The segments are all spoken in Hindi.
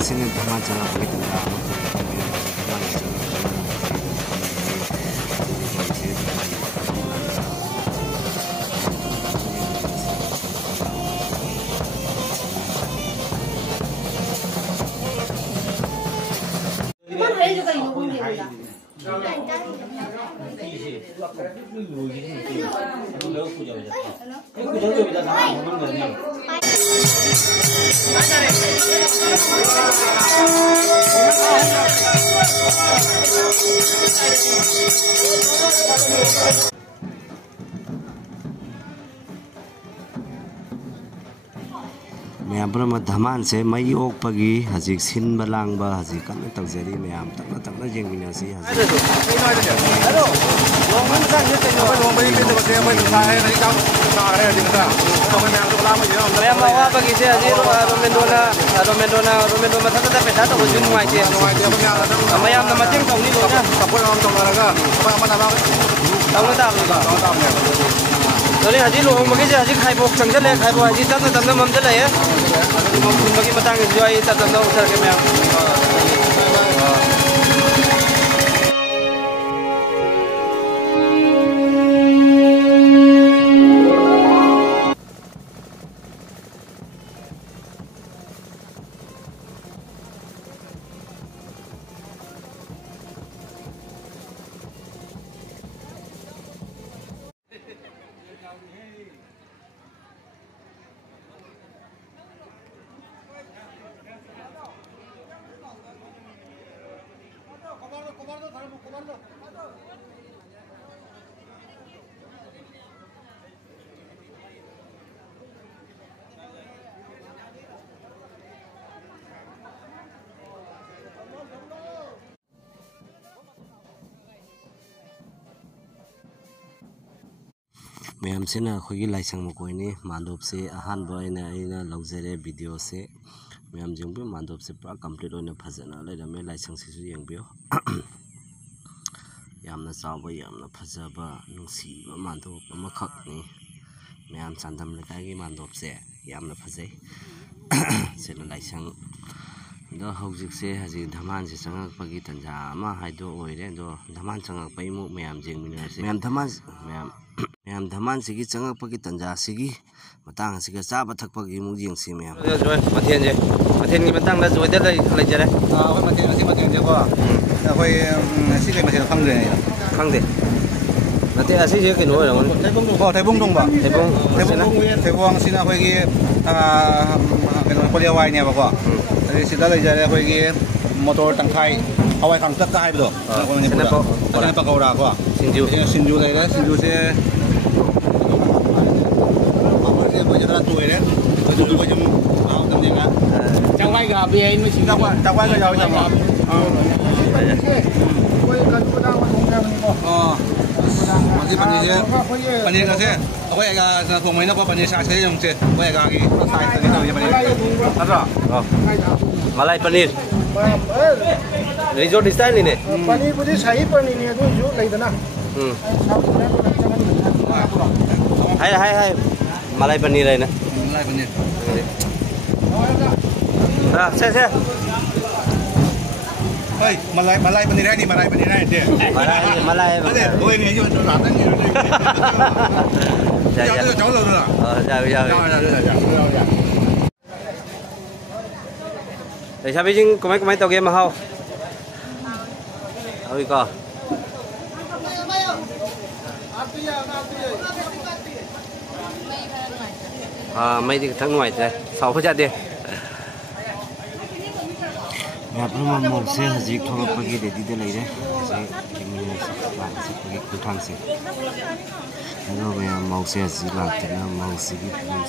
sini teman jangan begitu lah. Ma'am पुनः धमान से मई ओपगी हजिक सिनबा लांगबा हजिक कन्ना तगजरी मैम तकना तकना जेंगमिनासी हजिक हेलो लोंगन सा ये तेनो लोंगबई पे तो बते अपन सा है नहीं काम सा है दिनसा तो मैं मैम तो लाम जे मैम मावा बगी से हजिक रोमेंडो मथक दा पैसा तो जुन नुआइते मैम न मतेंग तौनी लोना सपोर्ट हम तौलारगा अपन अमन अबा तौना ताबगा Jadi haji luhung bagi je haji khai bok changja le khai bo haji tam na mam jale ya mam bagi matang joy tam na usar ke mem ma'am से ना खोगी लाइसंग मकोइनी मानदोप से अहान बयना आइना लौजरे वीडियो से मैम जोंबे मानदोप से पूरा कंप्लीट होना फजना लेरमे लाइसंग से यंबियो यामना चावबा यामना फजबा नुसीबा मानदोप अमखकनी मैम चांदम लेकागी मानदोप से यामना फजै सेना लाइसंग दो हौजिक से हजि धमान से चंगकपगी तंजा अमा हाइदो ओइरे दो धमान चंगकपै मु मैम जेंगमिनासे मैम धमान सिगी चंगकपगी तंजा सिगी मतंग सिगा चाबा थकपगी मु जेंगसि मैम मथेन की मतंग दा जोइदा लेजरे अखोय मथेन जे को अखोय सिगे मथेन खंगदे नते असि जे किनो रमन थैबुंग दंबा थैबुंग सिना अखोयगी किनो कोलियावाय ने बको सिदा लेजरे अखोयगी मोटर तंखाय हवाय खांगतक का हाइबदो सेना पकौड़ा को सिंजू लेरे सिंजू से Chawai ga bia ini sih. Chawai ga jauh jauh. Oh. Masih panik sih. Aku ya ga thong mai na ko panik sa sih yang sih. Aku ya ga ki sai tadi tahu je panik. Ada. Oh. Malai panik. Resort style ini. Panik pun sahih panik ni tu ju lagi dah na. Hai. Malai panik lah ini. Malai panik. Nah, saya. Hei, malai panik ni deh. Malai. Ada, oh ini aja tu rata ni. Jauh lah. Jauh. Siapa sih kemarin tahu game mahal? Awi kau. Mấy thì thằng ngoài thế, sáu phút đi. Nhà bữa mà một xe gì thôi có gì để đi tới lấy đấy, thì mình làm cái cửa thang xe. Rồi bây giờ màu xe gì là thế nào màu gì màu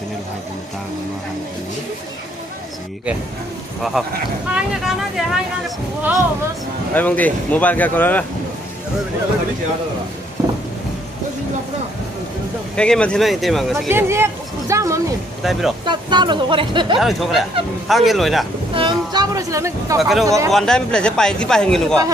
xe này hai cái tang mà hai cái này. Gì? Wow. Hai cái này thì hai cái phù hợp. Đây bông đi, mobile cái con đó. Cái mà thế này thì mà cái gì? Trang mà nhỉ? Đây biết rồi. Trang rồi thôi đấy. Trang rồi thôi đấy. Hàng cái lối nè. Trang rồi chỉ là mình cọc. Cái đó one time play sẽ bay đi bay hình như nó.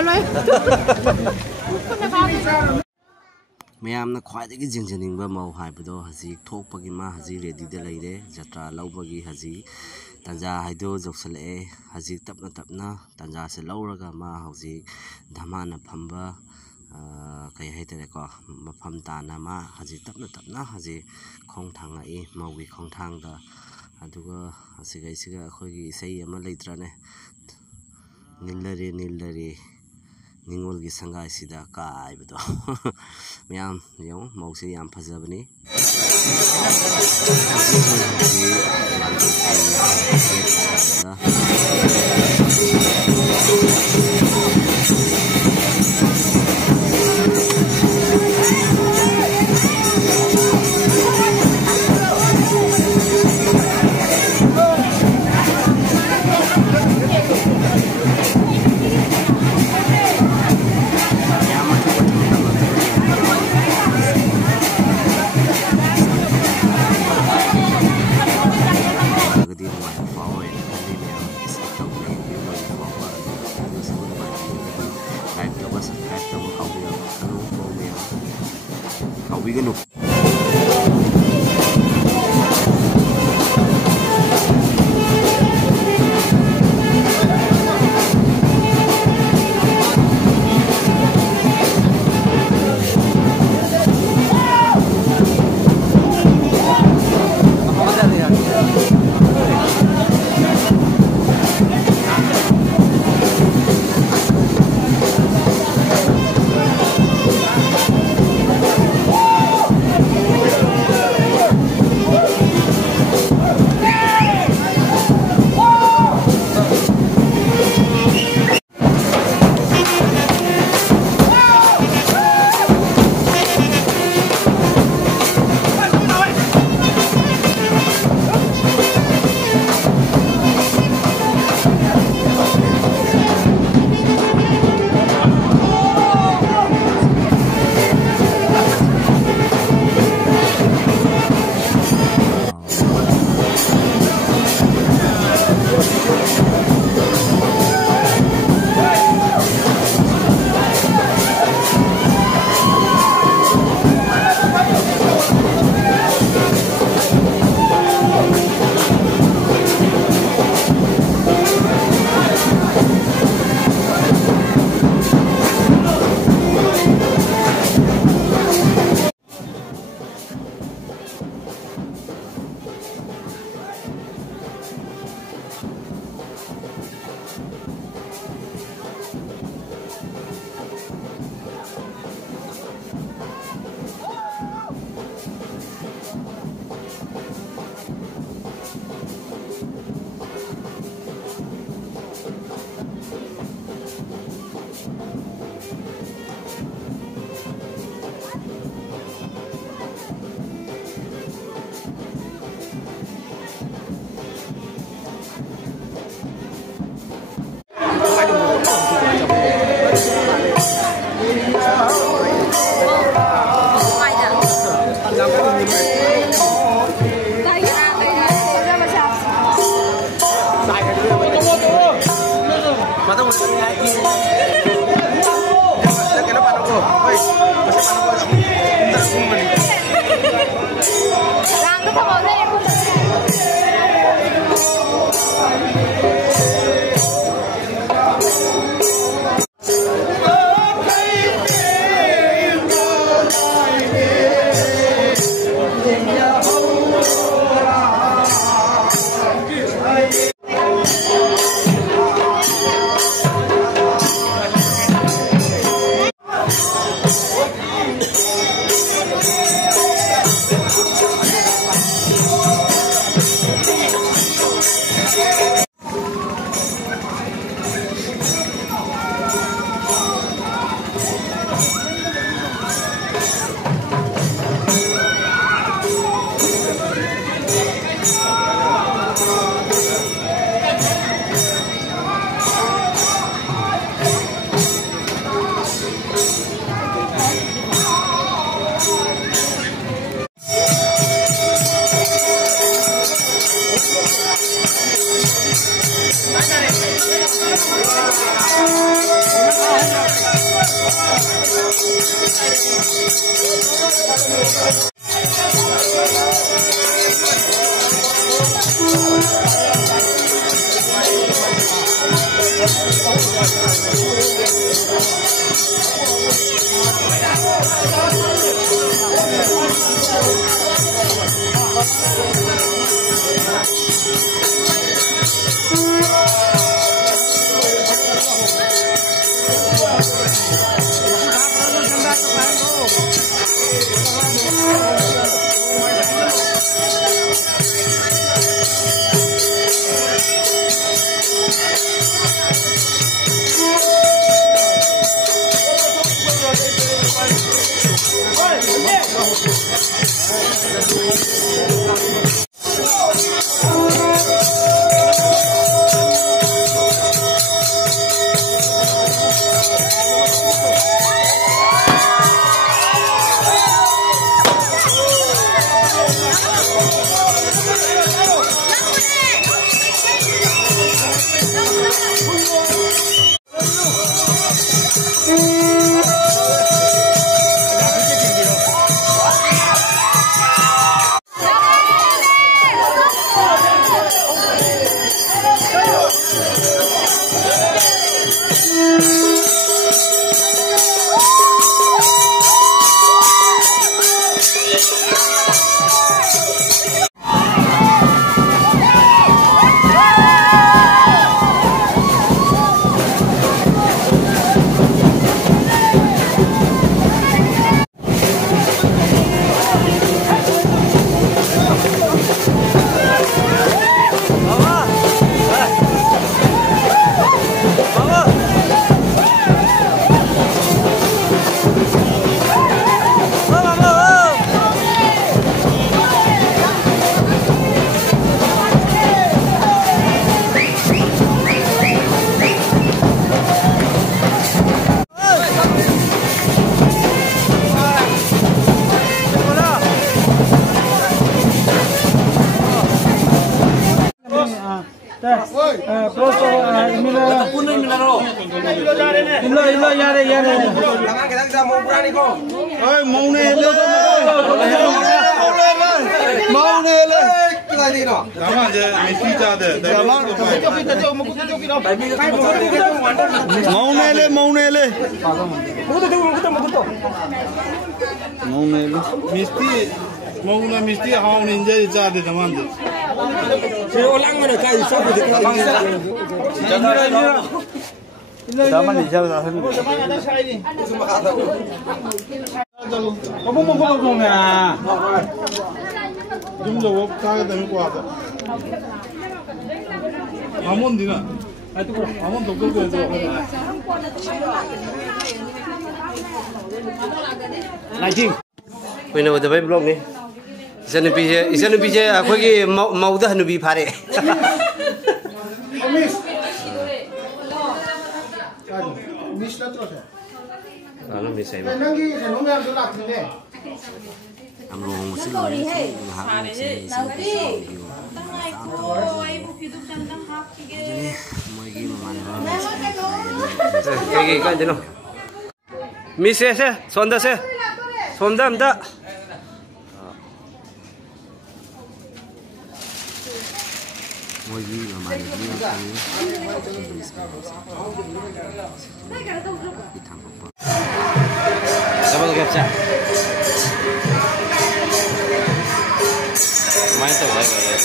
Ma'am ना ख्वाइदगी जेंजेनिंग बा मौ हाइबदो हजी थोकपगी मा हजी रेडी दे लैरे जत्रा लौबगी हजी ꯇꯥꯟꯖꯥ ꯍꯥꯏꯗꯣ ꯌꯧꯁꯜꯂꯛꯑꯦ ꯍꯧꯖꯤꯛ ꯇꯞꯅ ꯇꯞꯅ ꯇꯥꯟꯖꯥꯁꯦ ꯂꯧꯔꯒ ꯃꯥ ꯍꯧꯖꯤꯛ ꯙꯃꯥꯅ ꯐꯝꯕ ꯀꯩ ꯍꯥꯏꯇꯥꯔꯦꯀꯣ ꯃꯐꯝ ꯇꯥꯅ ꯃꯥ ꯍꯧꯖꯤꯛ ꯇꯞꯅ ꯇꯞꯅ ꯍꯧꯖꯤꯛ ꯈꯣꯡ ꯊꯥꯡꯉꯛꯏ ꯃꯧꯒꯤ ꯈꯣꯡꯊꯥꯡꯗ ꯑꯗꯨꯒ ꯑꯁꯤꯒꯩꯁꯤꯒ ꯑꯩꯈꯣꯏꯒꯤ ꯏꯁꯩ ꯑꯃ ꯂꯩꯇ꯭ꯔꯅꯦ ꯅꯤꯜꯂꯔꯦ ꯅꯤꯜꯂꯔꯦ ꯅꯤꯡꯉꯣꯜꯒꯤ ꯁꯪꯒꯥꯏꯁꯤꯗ ꯀꯥꯏꯕꯗꯣ ꯃꯌꯥꯝ ꯌꯦꯡꯉꯣ ꯃꯧꯁꯦ ꯌꯥꯝ ꯐꯖꯕꯅꯤ Kawigan Misti how ninja jade teman tu. Saya ulang mana kai sabu de. Zaman ninja dah. Zaman ada saya ni. Kamu mau apa ni? Jom jawab kaya demi kuat. Amon dina. Amon doktor ko itu. Lajing. Pwede mo dapat vlog ni. Isa nubi je aku ki mau dah nubi pare. Miss lah terus. Kalau misalnya. Nanti saya nak tu nak ni. Amrong mesti lagi. Kayak kan jenuh. Miss se, sonda se, sonda amda. Mogi mamani ni Coba captcha. Main tu baik baik.